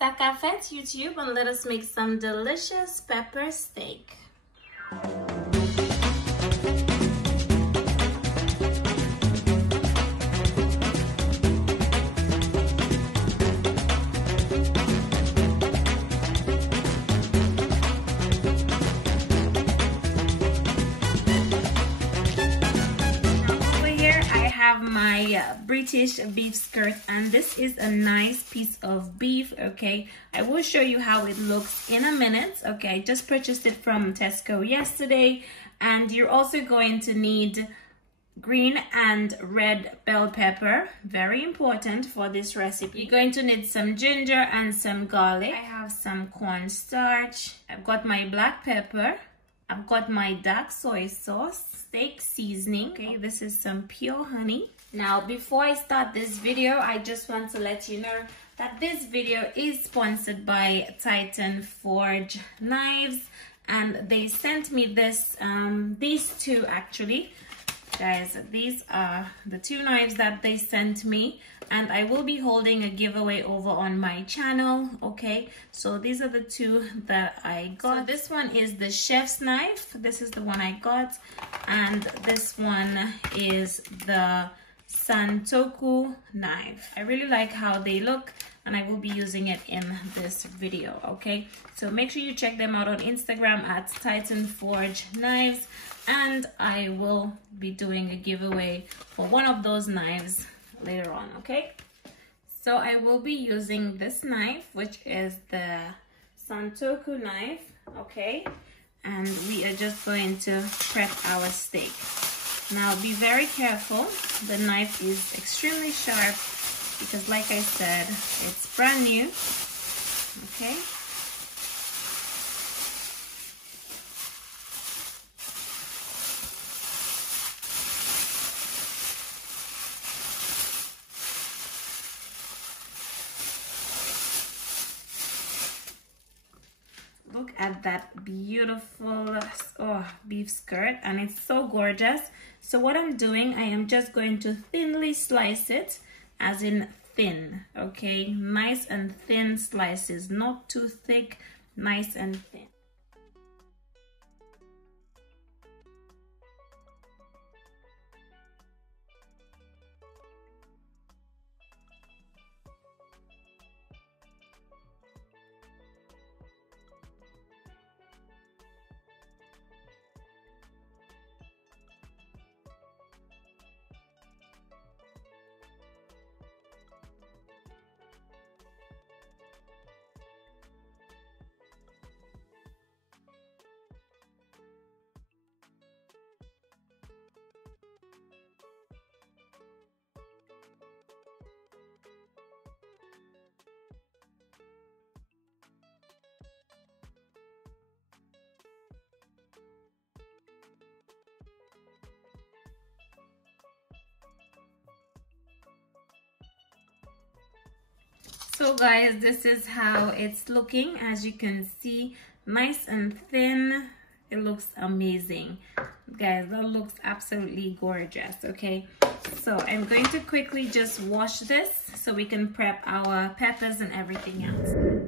Sakafet YouTube, and let us make some delicious pepper steak. My British beef skirt, and this is a nice piece of beef. Okay, I will show you how it looks in a minute. Okay, I just purchased it from Tesco yesterday, and you're also going to need green and red bell pepper, very important for this recipe. You're going to need some ginger and some garlic. I have some cornstarch. I've got my black pepper. I've got my dark soy sauce, steak seasoning. Okay, this is some pure honey. Now, before I start this video, I just want to let you know that this video is sponsored by Titan Forge Knives, and they sent me this, these two actually. Guys, these are the two knives that they sent me, and I will be holding a giveaway over on my channel. Okay, so these are the two that I got. So this one is the chef's knife. This is the one I got, and this one is the Santoku knife. I really like how they look, and I will be using it in this video. Okay, so make sure you check them out on Instagram at Titan Forge Knives, and I will be doing a giveaway for one of those knives later on. Okay, so I will be using this knife, which is the Santoku knife. Okay, and we are just going to prep our steak. Now be very careful. The knife is extremely sharp because, like I said, it's brand new. Okay. Look at that beautiful beef skirt, and it's so gorgeous. So what I'm doing, I am just going to thinly slice it, as in thin. Okay, nice and thin slices, not too thick, nice and thin. So guys, this is how it's looking. As you can see, nice and thin. It looks amazing. Guys, that looks absolutely gorgeous. Okay, so I'm going to quickly just wash this so we can prep our peppers and everything else.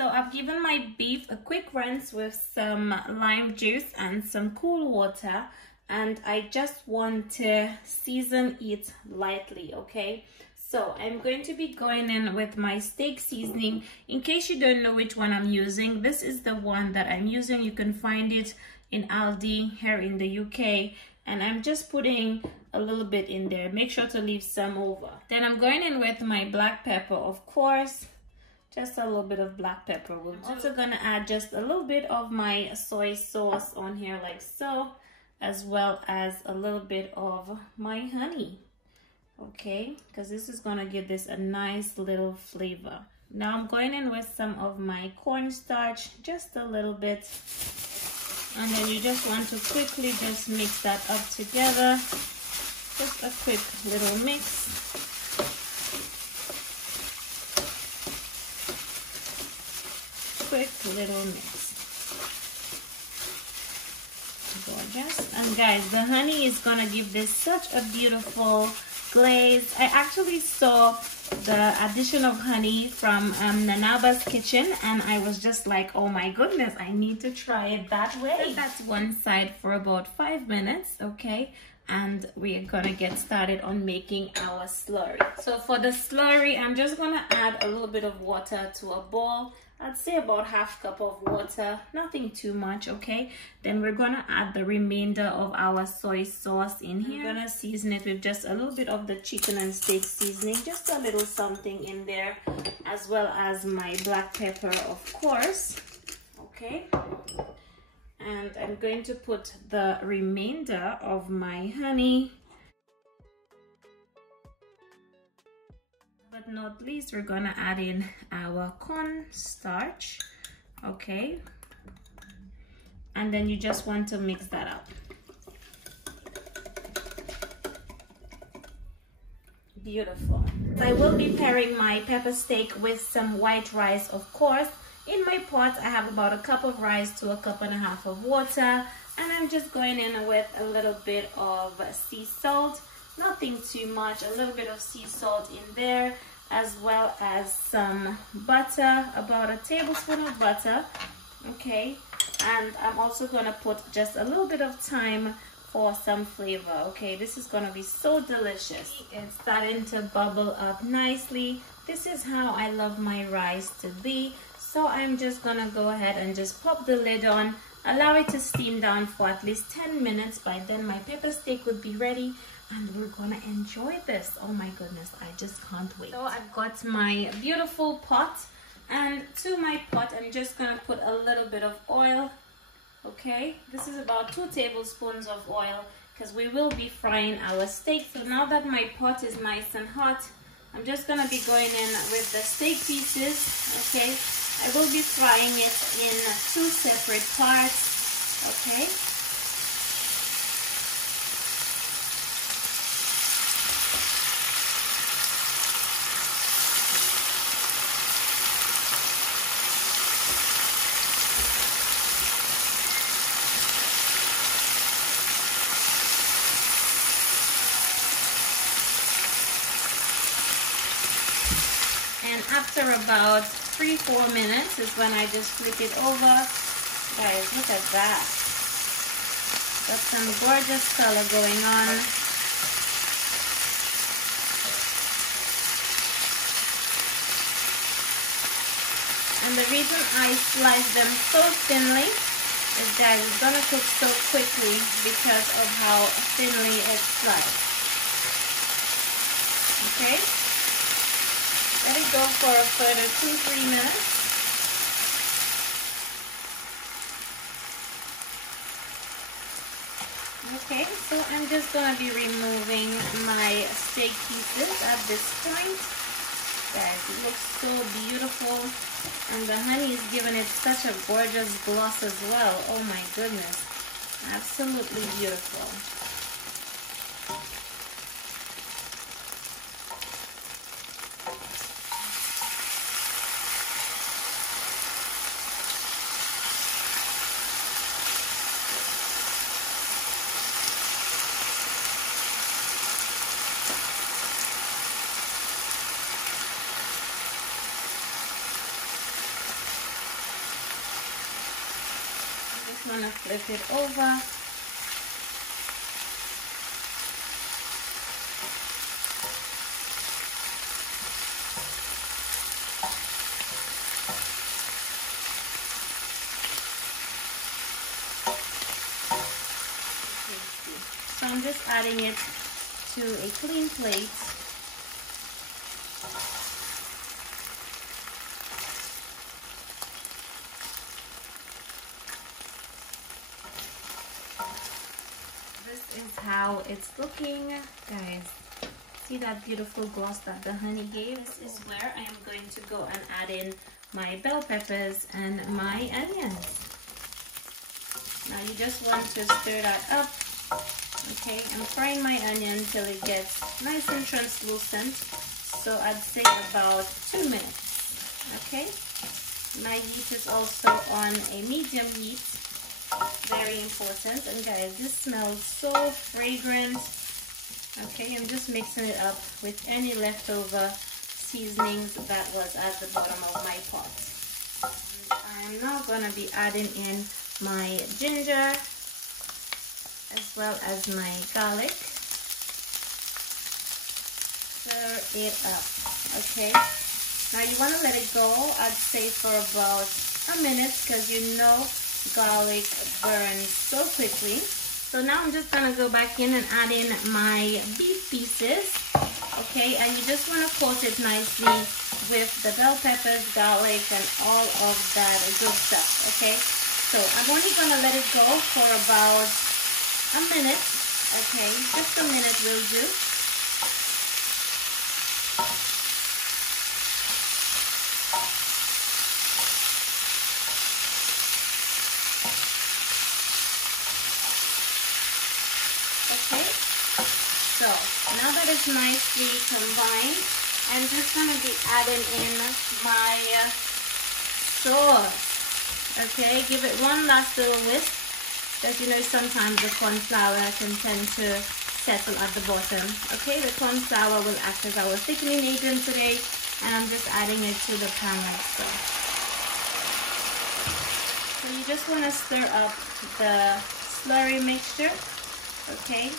So I've given my beef a quick rinse with some lime juice and some cool water, and I just want to season it lightly, okay? So I'm going to be going in with my steak seasoning. In case you don't know which one I'm using, this is the one that I'm using. You can find it in Aldi here in the UK. And I'm just putting a little bit in there. Make sure to leave some over. Then I'm going in with my black pepper, of course. Just a little bit of black pepper. We're also gonna add just a little bit of my soy sauce on here like so, as well as a little bit of my honey. Okay, because this is gonna give this a nice little flavor. Now I'm going in with some of my cornstarch, just a little bit, and then you just want to quickly just mix that up together. Just a quick little mix. Quick little mix. Gorgeous. And guys, the honey is gonna give this such a beautiful glaze. I actually saw the addition of honey from Nanabaas Kitchen, and I was just like, oh my goodness, I need to try it that way. That's one side for about 5 minutes, okay? And we're gonna get started on making our slurry. So for the slurry, I'm just gonna add a little bit of water to a bowl. I'd say about half cup of water, nothing too much, okay? Then we're gonna add the remainder of our soy sauce in here. I'm gonna season it with just a little bit of the chicken and steak seasoning, just a little something in there, as well as my black pepper, of course, okay? And I'm going to put the remainder of my honey. But not least, we're gonna add in our cornstarch, okay? And then you just want to mix that up. Beautiful. I will be pairing my pepper steak with some white rice, of course. In my pot, I have about a cup of rice to a cup and a half of water, and I'm just going in with a little bit of sea salt. Nothing too much, a little bit of sea salt in there, as well as some butter, about a tablespoon of butter, okay? And I'm also gonna put just a little bit of thyme for some flavor, okay? This is gonna be so delicious. It's starting to bubble up nicely. This is how I love my rice to be. So I'm just gonna go ahead and just pop the lid on, allow it to steam down for at least 10 minutes. By then my pepper steak would be ready, and we're gonna enjoy this. Oh my goodness, I just can't wait. So I've got my beautiful pot, and to my pot I'm just gonna put a little bit of oil, okay? This is about 2 tablespoons of oil, because we will be frying our steak. So now that my pot is nice and hot, I'm just gonna be going in with the steak pieces, okay? I will be frying it in 2 separate parts, okay? And after about 3-4 minutes is when I just flip it over. Guys, look at that. Got some gorgeous color going on. And the reason I slice them so thinly is, guys, it's gonna cook so quickly because of how thinly it's sliced. Okay? Let it go for a further 2-3 minutes. Okay, so I'm just gonna be removing my steak pieces at this point. Guys, it looks so beautiful, and the honey is giving it such a gorgeous gloss as well. Oh my goodness, absolutely beautiful. want to flip it over. So I'm just adding it to a clean plate. This is how it's looking, guys. See that beautiful gloss that the honey gave? This is where I am going to go and add in my bell peppers and my onions. Now you just want to stir that up. Okay, I'm frying my onion till it gets nice and translucent. So I'd say about 2 minutes. Okay, my heat is also on a medium heat. Very important. And guys, this smells so fragrant. Okay, I'm just mixing it up with any leftover seasonings that was at the bottom of my pot. And I'm now going to be adding in my ginger as well as my garlic. Stir it up. Okay, now you want to let it go, I'd say for about a minute, because you know garlic burns so quickly. So now I'm just gonna go back in and add in my beef pieces. Okay, and you just want to coat it nicely with the bell peppers, garlic, and all of that good stuff. Okay, so I'm only gonna let it go for about a minute. Okay, just a minute will do. Okay, so now that it's nicely combined, I'm just going to be adding in my sauce. Okay, give it one last little whisk, because you know sometimes the corn flour can tend to settle at the bottom. Okay, the corn flour will act as our thickening agent today, and I'm just adding it to the pan like so. So you just want to stir up the slurry mixture. Okay,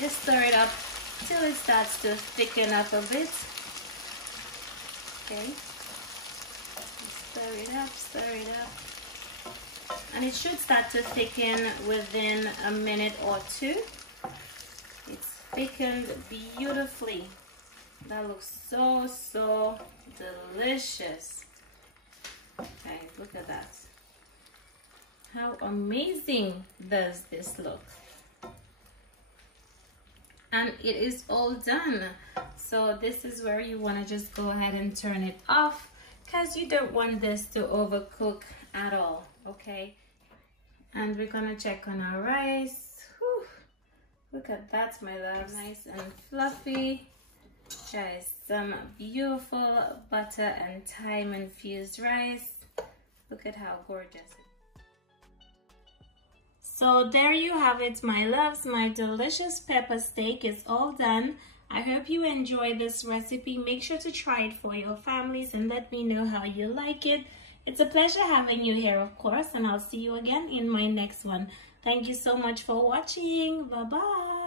just stir it up till it starts to thicken up a bit. Okay, stir it up, and it should start to thicken within a minute or two. It's thickened beautifully. That looks so delicious. Okay, look at that. How amazing does this look? And it is all done. So this is where you want to just go ahead and turn it off, because you don't want this to overcook at all. Okay, and we're gonna check on our rice. Whew. Look at that, my love. Nice and fluffy. Guys, some beautiful butter and thyme infused rice. Look at how gorgeous it is. So there you have it, my loves. My delicious pepper steak is all done. I hope you enjoy this recipe. Make sure to try it for your families and let me know how you like it. It's a pleasure having you here, of course, and I'll see you again in my next one. Thank you so much for watching. Bye-bye.